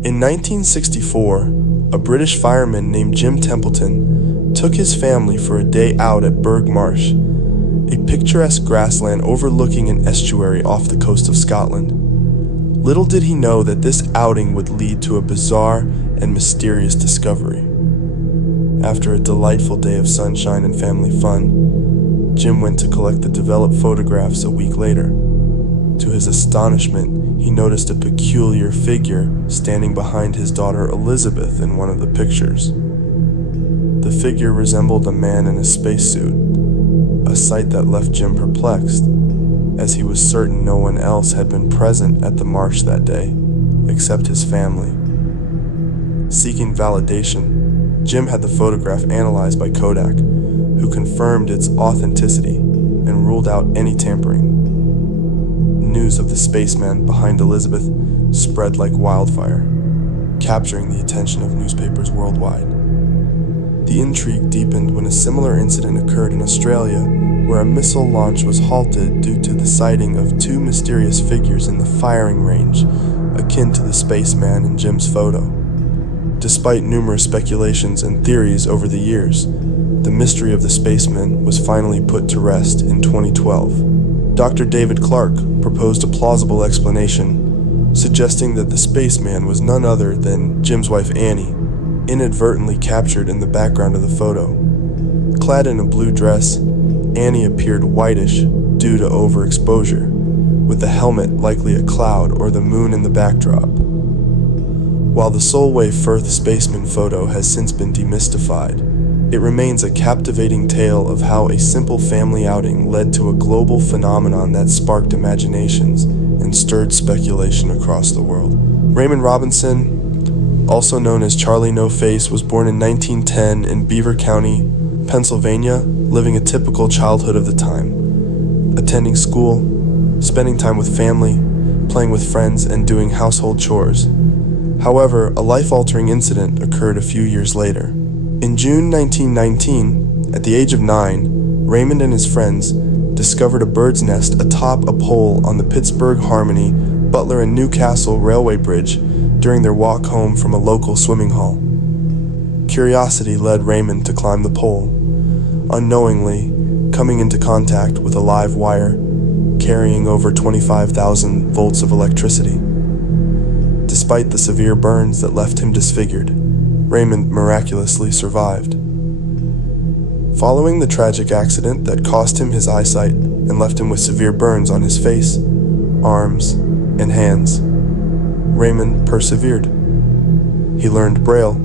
In 1964, a British fireman named Jim Templeton took his family for a day out at Burgh Marsh, a picturesque grassland overlooking an estuary off the coast of Scotland. Little did he know that this outing would lead to a bizarre and mysterious discovery. After a delightful day of sunshine and family fun, Jim went to collect the developed photographs a week later. To his astonishment, he noticed a peculiar figure standing behind his daughter Elizabeth in one of the pictures. The figure resembled a man in a spacesuit, a sight that left Jim perplexed, as he was certain no one else had been present at the marsh that day, except his family. Seeking validation, Jim had the photograph analyzed by Kodak, who confirmed its authenticity and ruled out any tampering. News of the spaceman behind Elizabeth spread like wildfire, capturing the attention of newspapers worldwide. The intrigue deepened when a similar incident occurred in Australia, where a missile launch was halted due to the sighting of two mysterious figures in the firing range, akin to the spaceman in Jim's photo. Despite numerous speculations and theories over the years, the mystery of the spaceman was finally put to rest in 2012. Dr. David Clark proposed a plausible explanation, suggesting that the spaceman was none other than Jim's wife Annie, inadvertently captured in the background of the photo. Clad in a blue dress, Annie appeared whitish due to overexposure, with the helmet likely a cloud or the moon in the backdrop. While the Solway Firth spaceman photo has since been demystified, it remains a captivating tale of how a simple family outing led to a global phenomenon that sparked imaginations and stirred speculation across the world. Raymond Robinson, also known as Charlie No Face, was born in 1910 in Beaver County, Pennsylvania, living a typical childhood of the time, attending school, spending time with family, playing with friends, and doing household chores. However, a life-altering incident occurred a few years later. In June 1919, at the age of 9, Raymond and his friends discovered a bird's nest atop a pole on the Pittsburgh, Harmony, Butler, and Newcastle Railway Bridge during their walk home from a local swimming hall. Curiosity led Raymond to climb the pole, unknowingly coming into contact with a live wire carrying over 25,000 volts of electricity. Despite the severe burns that left him disfigured, Raymond miraculously survived. Following the tragic accident that cost him his eyesight and left him with severe burns on his face, arms, and hands, Raymond persevered. He learned Braille,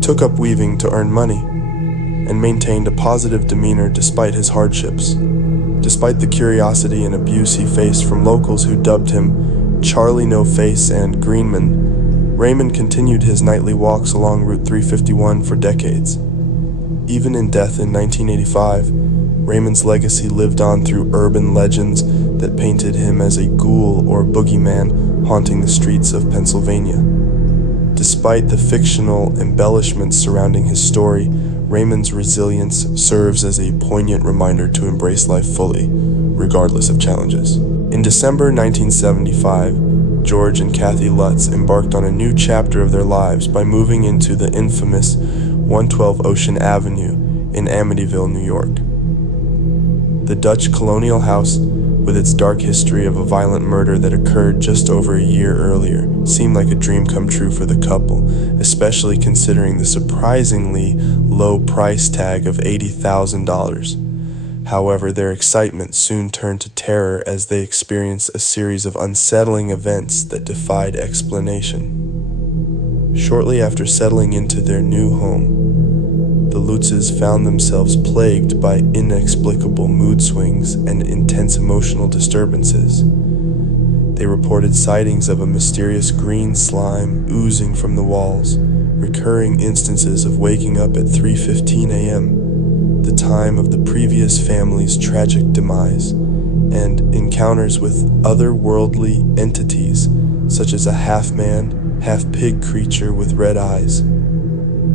took up weaving to earn money, and maintained a positive demeanor despite his hardships. Despite the curiosity and abuse he faced from locals who dubbed him Charlie No Face and Greenman, Raymond continued his nightly walks along Route 351 for decades. Even in death in 1985, Raymond's legacy lived on through urban legends that painted him as a ghoul or boogeyman haunting the streets of Pennsylvania. Despite the fictional embellishments surrounding his story, Raymond's resilience serves as a poignant reminder to embrace life fully, regardless of challenges. In December 1975, George and Kathy Lutz embarked on a new chapter of their lives by moving into the infamous 112 Ocean Avenue in Amityville, New York. The Dutch colonial house, with its dark history of a violent murder that occurred just over a year earlier, seemed like a dream come true for the couple, especially considering the surprisingly low price tag of $80,000. However, their excitement soon turned to terror as they experienced a series of unsettling events that defied explanation. Shortly after settling into their new home, the Lutzes found themselves plagued by inexplicable mood swings and intense emotional disturbances. They reported sightings of a mysterious green slime oozing from the walls, recurring instances of waking up at 3:15 a.m., the time of the previous family's tragic demise, and encounters with otherworldly entities, such as a half-man, half-pig creature with red eyes.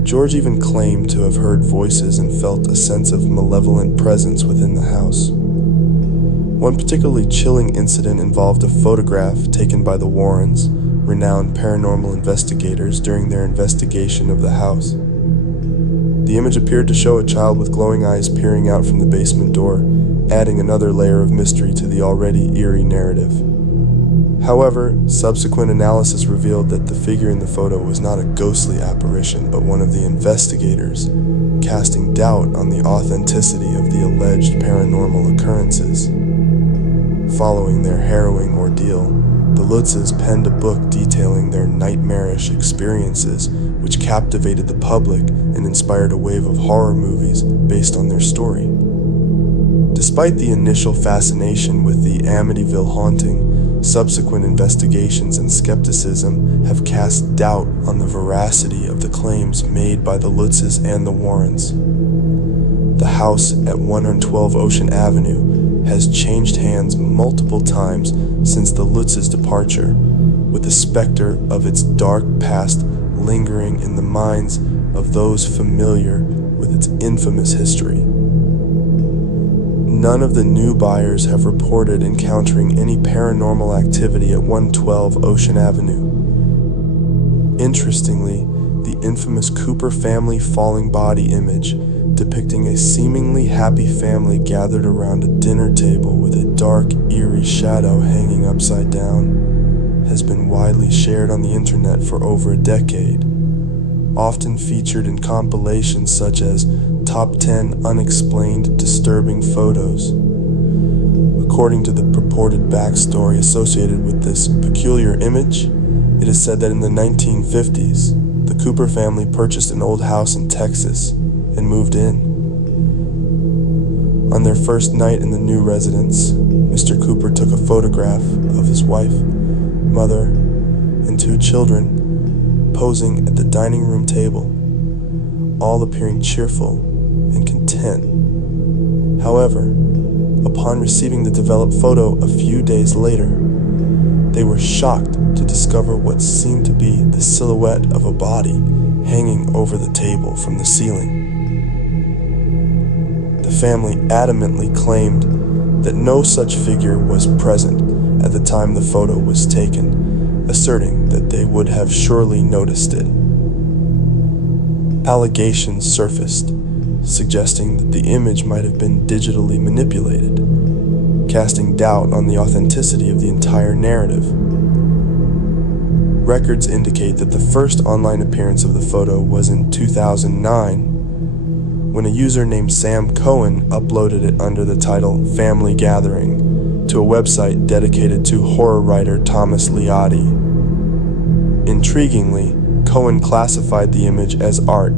George even claimed to have heard voices and felt a sense of malevolent presence within the house. One particularly chilling incident involved a photograph taken by the Warrens, renowned paranormal investigators during their investigation of the house. The image appeared to show a child with glowing eyes peering out from the basement door, adding another layer of mystery to the already eerie narrative. However, subsequent analysis revealed that the figure in the photo was not a ghostly apparition, but one of the investigators, casting doubt on the authenticity of the alleged paranormal occurrences. Following their harrowing ordeal, the Lutzes penned a book detailing their nightmarish experiences, which captivated the public and inspired a wave of horror movies based on their story. Despite the initial fascination with the Amityville haunting, subsequent investigations and skepticism have cast doubt on the veracity of the claims made by the Lutzes and the Warrens. The house at 112 Ocean Avenue has changed hands multiple times since the Lutzes' departure, with the specter of its dark past lingering in the minds of those familiar with its infamous history. None of the new buyers have reported encountering any paranormal activity at 112 Ocean Avenue. Interestingly, the infamous Cooper family falling body image, depicting a seemingly happy family gathered around a dinner table with a dark, eerie shadow hanging upside down, has been widely shared on the internet for over a decade, often featured in compilations such as Top 10 Unexplained Disturbing Photos. According to the purported backstory associated with this peculiar image, it is said that in the 1950s, the Cooper family purchased an old house in Texas and moved in. On their first night in the new residence, Mr. Cooper took a photograph of his wife, mother, and 2 children posing at the dining room table, all appearing cheerful and content. However, upon receiving the developed photo a few days later, they were shocked to discover what seemed to be the silhouette of a body hanging over the table from the ceiling. The family adamantly claimed that no such figure was present at the time the photo was taken, asserting that they would have surely noticed it. Allegations surfaced, suggesting that the image might have been digitally manipulated, casting doubt on the authenticity of the entire narrative. Records indicate that the first online appearance of the photo was in 2009, when a user named Sam Cohen uploaded it under the title Family Gathering to a website dedicated to horror writer Thomas Liati. Intriguingly, Cohen classified the image as art,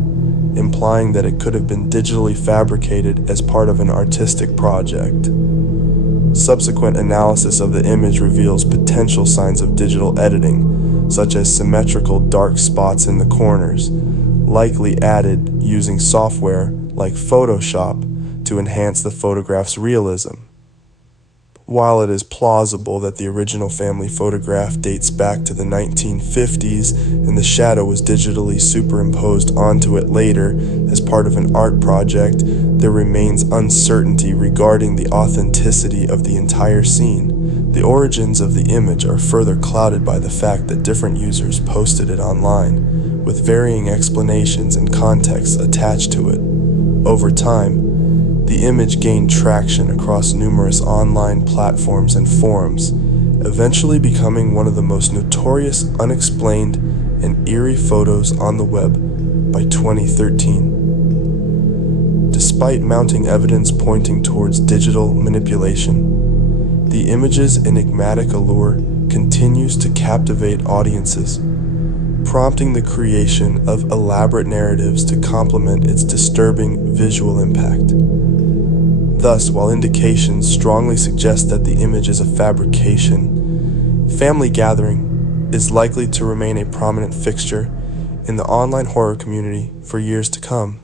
implying that it could have been digitally fabricated as part of an artistic project. Subsequent analysis of the image reveals potential signs of digital editing, such as symmetrical dark spots in the corners, likely added using software like Photoshop to enhance the photograph's realism. While it is plausible that the original family photograph dates back to the 1950s and the shadow was digitally superimposed onto it later as part of an art project, there remains uncertainty regarding the authenticity of the entire scene. The origins of the image are further clouded by the fact that different users posted it online, with varying explanations and contexts attached to it. Over time, the image gained traction across numerous online platforms and forums, eventually becoming one of the most notorious unexplained and eerie photos on the web by 2013. Despite mounting evidence pointing towards digital manipulation, the image's enigmatic allure continues to captivate audiences, prompting the creation of elaborate narratives to complement its disturbing visual impact. Thus, while indications strongly suggest that the image is a fabrication, Family Gathering is likely to remain a prominent fixture in the online horror community for years to come.